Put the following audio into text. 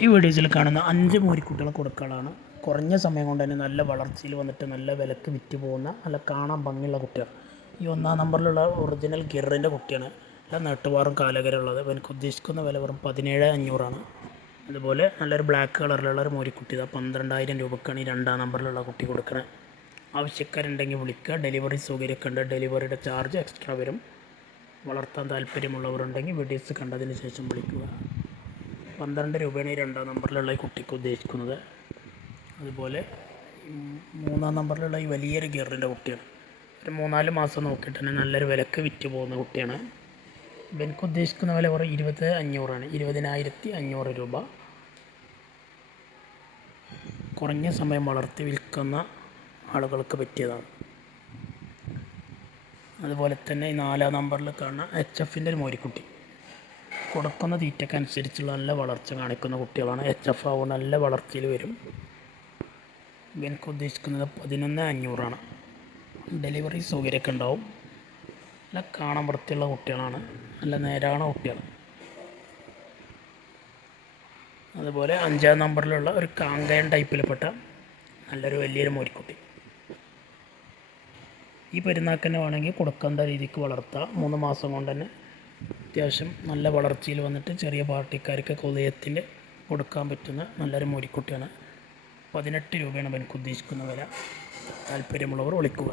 ഈ വീഡിയോസിൽ കാണുന്ന 5 മോരിക്കുട്ടികളെ കൊടുക്കാനാണ്. കുറഞ്ഞ സമയം കൊണ്ട് തന്നെ നല്ല വളർച്ചയിൽ വന്നിട്ട് നല്ല വിലക്ക് വിറ്റ് പോകുന്ന നല്ല കാണാൻ ഭംഗിയുള്ള കുട്ടികൾ. ഈ 1-ാം നമ്പറിലുള്ള ഒറിജിനൽ ഗിറിൻ്റെ കുട്ടിയാണ്. നല്ല നെട്ടുവാറും കാലകരമുള്ളത്. എനിക്ക് ഉദ്ദേശിക്കുന്ന വില വെറും 17,500 അതുപോലെ നല്ലൊരു ബ്ലാക്ക് കളറിലുള്ള ഒരു മോരിക്കുട്ടി 12,000 രൂപക്കാണ് ഈ 2-ാം നമ്പറിലുള്ള കുട്ടി കൊടുക്കുന്നത്. ആവശ്യക്കാരുണ്ടെങ്കിൽ വിളിക്കുക. ഡെലിവറി സൗകര്യമൊക്കെ ഉണ്ട്. ഡെലിവറിയുടെ ചാർജ് എക്സ്ട്രാ വരും. വളർത്താൻ താല്പര്യമുള്ളവരുണ്ടെങ്കിൽ വീഡിയോസ് കണ്ടതിന് ശേഷം വിളിക്കുക. 12 രൂപയാണ് ഈ 2-ാം നമ്പറിലുള്ള ഈ കുട്ടിക്ക് ഉദ്ദേശിക്കുന്നത്. അതുപോലെ 3-ാം നമ്പറിലുള്ള ഈ വലിയൊരു ഗിറിൻ്റെ കുട്ടിയാണ്. ഒരു 3-4 മാസം നോക്കിയിട്ട് തന്നെ നല്ലൊരു വിലക്ക് വിറ്റ് പോകുന്ന കുട്ടിയാണ്. എനിക്ക് ഉദ്ദേശിക്കുന്ന വില കുറേ 20,500 20,500 രൂപ. കുറഞ്ഞ സമയം വളർത്തി വിൽക്കുന്ന ആളുകൾക്ക് പറ്റിയതാണ്. അതുപോലെ തന്നെ ഈ 4-ാം നമ്പറിൽ കാണുന്ന HFൻ്റെ ഒരു മോരിക്കുട്ടി കൊടുക്കുന്ന തീറ്റക്കനുസരിച്ചുള്ള നല്ല വളർച്ച കാണിക്കുന്ന കുട്ടികളാണ്. HF ആവുമ്പോൾ നല്ല വളർച്ചയിൽ വരും. എനിക്ക് ഉദ്ദേശിക്കുന്നത് 11,500 ഡെലിവറി സൗകര്യമൊക്കെ ഉണ്ടാവും. നല്ല കാണാൻ വൃത്തിയുള്ള കുട്ടികളാണ്. നല്ല നേരാണ് കുട്ടികൾ. അതുപോലെ 5-ാം നമ്പറിലുള്ള ഒരു കാങ്കയൻ ടൈപ്പിൽപ്പെട്ട നല്ലൊരു വലിയൊരു മോരിക്കുട്ടി. ഈ പെരുന്നാൾക്ക് വേണമെങ്കിൽ കൊടുക്കേണ്ട രീതിക്ക് വളർത്താം. 3 മാസം കൊണ്ട് തന്നെ അത്യാവശ്യം നല്ല വളർച്ചയിൽ വന്നിട്ട് ചെറിയ പാർട്ടിക്കാർക്ക് ഉദയത്തിന് കൊടുക്കാൻ പറ്റുന്ന നല്ലൊരു മോരിക്കുട്ടിയാണ്. 18 രൂപയാണ് എനിക്ക് ഉദ്ദേശിക്കുന്ന വില. താല്പര്യമുള്ളവർ വിളിക്കുക.